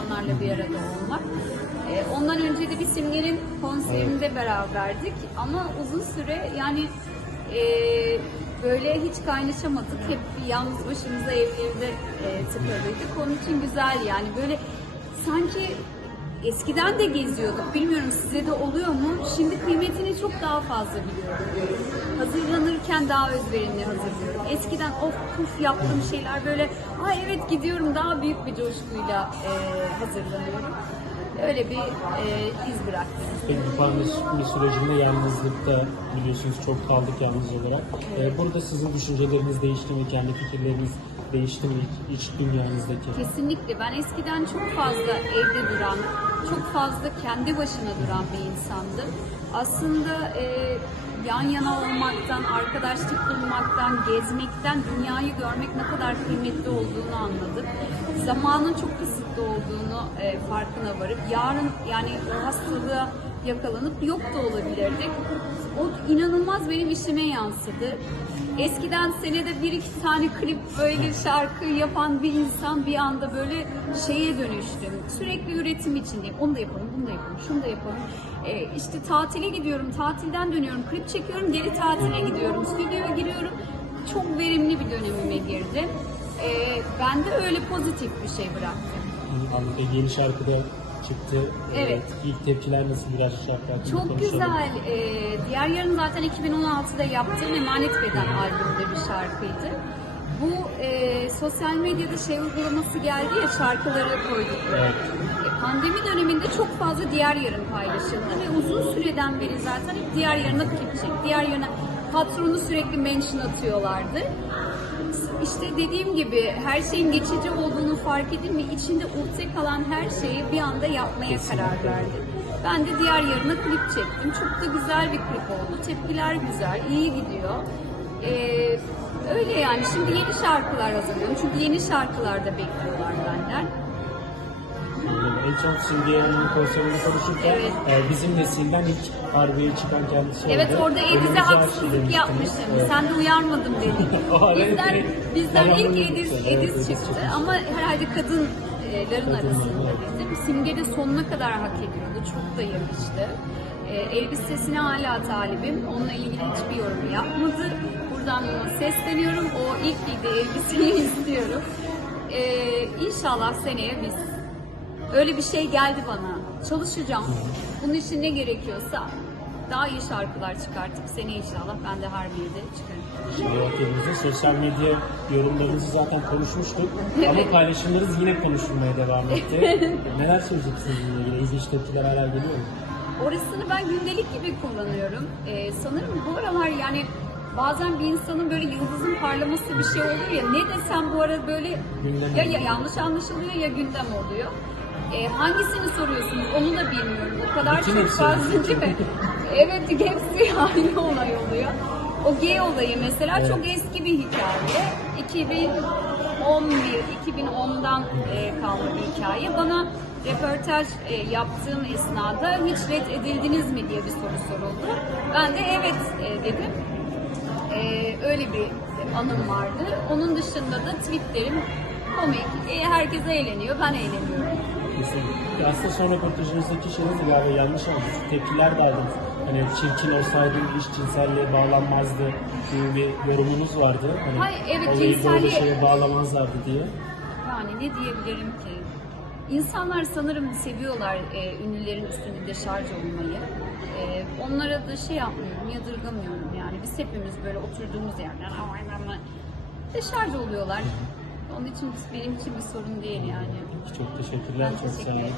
insanlarla bir arada olmak. E, ondan önce de bir Simge'nin konserinde beraberdik ama uzun süre yani e, böyle hiç kaynaşamadık. Hep yalnız başımıza evli evde e, tıkılıydık. Onun için güzel yani böyle sanki eskiden de geziyorduk. Bilmiyorum size de oluyor mu? Şimdi kıymetini çok daha fazla biliyorum. Hazırlanırken daha özverimli hazırlıyorum. Eskiden of puf yaptığım şeyler böyle ay evet gidiyorum daha büyük bir coşkuyla e, hazırlanıyorum. Öyle bir e, iz bıraktım. Peki bu pandemi sürecinde yalnızlıkta biliyorsunuz çok kaldık yalnız olarak. Ee, burada sizin düşünceleriniz değişti mi? Kendi fikirleriniz değişti mi iç, iç dünyanızdaki? Kesinlikle. Ben eskiden çok fazla evde duran, çok fazla kendi başına duran bir insandım. Aslında e, yan yana olmaktan, arkadaşlık kurmaktan, gezmekten, dünyayı görmek ne kadar kıymetli olduğunu anladım. Zamanın çok kısıtlı olduğunu e, farkına varıp yarın yani o hastalığa yakalanıp yok da olabilirdik. O inanılmaz benim işime yansıdı. Eskiden senede bir iki tane klip böyle şarkı yapan bir insan bir anda böyle şeye dönüştüm. Sürekli üretim içindeyim. Onu da yapalım, bunu da yapalım, şunu da yapalım. Ee, işte tatile gidiyorum, tatilden dönüyorum, klip çekiyorum, geri tatile gidiyorum, stüdyoya giriyorum. Çok verimli bir dönemime girdi. Ee, ben de öyle pozitif bir şey bıraktım. Anladım. Peki yeni şarkıda çıktı. Ee, Evet. İlk tepkiler nasıl biraz şarkı hakkında Çok konuşalım. güzel. Ee, diğer yarın zaten 2016'da yaptığım Emanet Beden albümünde bir şarkıydı. Bu e, sosyal medyada şey uygulaması geldi ya şarkıları koydukları. Evet. E, pandemi döneminde çok fazla diğer yarın paylaşıldı ve uzun süreden beri zaten hep diğer yarına klip çek, diğer yarına patronu sürekli mention atıyorlardı. İşte dediğim gibi her şeyin geçici olduğunu fark edin ve içinde ukde kalan her şeyi bir anda yapmaya karar verdim. Ben de diğer yarına klip çektim. Çok da güzel bir klip oldu. Tepkiler güzel, iyi gidiyor. Ee, öyle yani. Şimdi yeni şarkılar hazırlıyorum. Çünkü yeni şarkılar da bekliyorlar benden. En son Simge Hanım'ın konserinde konuşurken Evet. e, bizim nesilden ilk harbeye çıkan kendisi oldu. Evet orada Ediz'e haksızlık yapmışım. Evet. Sen de. O ara bizden bizden ilk Ediz, Ediz çıktı. çıktı. Ama herhalde kadınların arasında evet. bizim. Simge de sonuna kadar hak ediyordu. Çok da yakıştı. Ee, elbisesine hala talibim. Onunla ilgili hiçbir yorum yapmadı. Buradan ona sesleniyorum. O ilk giydiği elbiseyi istiyorum. Ee, inşallah seneye biz Öyle bir şey geldi bana. Çalışacağım. Bunun için ne gerekiyorsa daha iyi şarkılar çıkartıp sene inşallah ben de Harbiye'de çıkarım. Şimdi vaktimizde sosyal medya yorumlarınızı zaten konuşmuştuk. Ama paylaşımlarınız yine konuşulmaya devam etti. Neler söyleyeceksiniz bununla ilgili? İlginç tepkiler hala geliyor mu? Orasını ben gündelik gibi kullanıyorum. Ee, sanırım bu aralar yani bazen bir insanın böyle yıldızın parlaması bir şey oluyor ya ne desem bu ara böyle Gündem ya, ya yanlış anlaşılıyor ya gündem oluyor. Ee, hangisini soruyorsunuz onu da bilmiyorum. O kadar Bütün çok hepsi. fazla değil mi? evet hepsi aynı olay oluyor. O gay olayı mesela Evet. çok eski bir hikaye. 2011, 2010'dan e, kalma bir hikaye. Bana röportaj e, yaptığım esnada hiç reddedildiniz mi diye bir soru soruldu. Ben de evet e, dedim. E, öyle bir anım vardı. Onun dışında da tweetlerim komik. E, herkes eğleniyor, ben eğleniyorum. Kesinlikle. Aslında son röportajınızdaki şeyiniz galiba yanlış oldu. Tepkiler de aldım. Hani çirkin olsaydım iş cinselliğe bağlanmazdı gibi bir yorumunuz vardı. Hani Hayır, evet, cinselliğe- şeye bağlamazlardı diye. Yani ne diyebilirim ki? İnsanlar sanırım seviyorlar e, ünlülerin üstünde deşarj olmayı. E, onlara da şey yapmıyorum, yadırgamıyorum yani. Biz hepimiz böyle oturduğumuz yerden aman aman deşarj oluyorlar. Onun için benim için bir sorun değil yani. Çok teşekkürler. Ben Çok teşekkür ederim.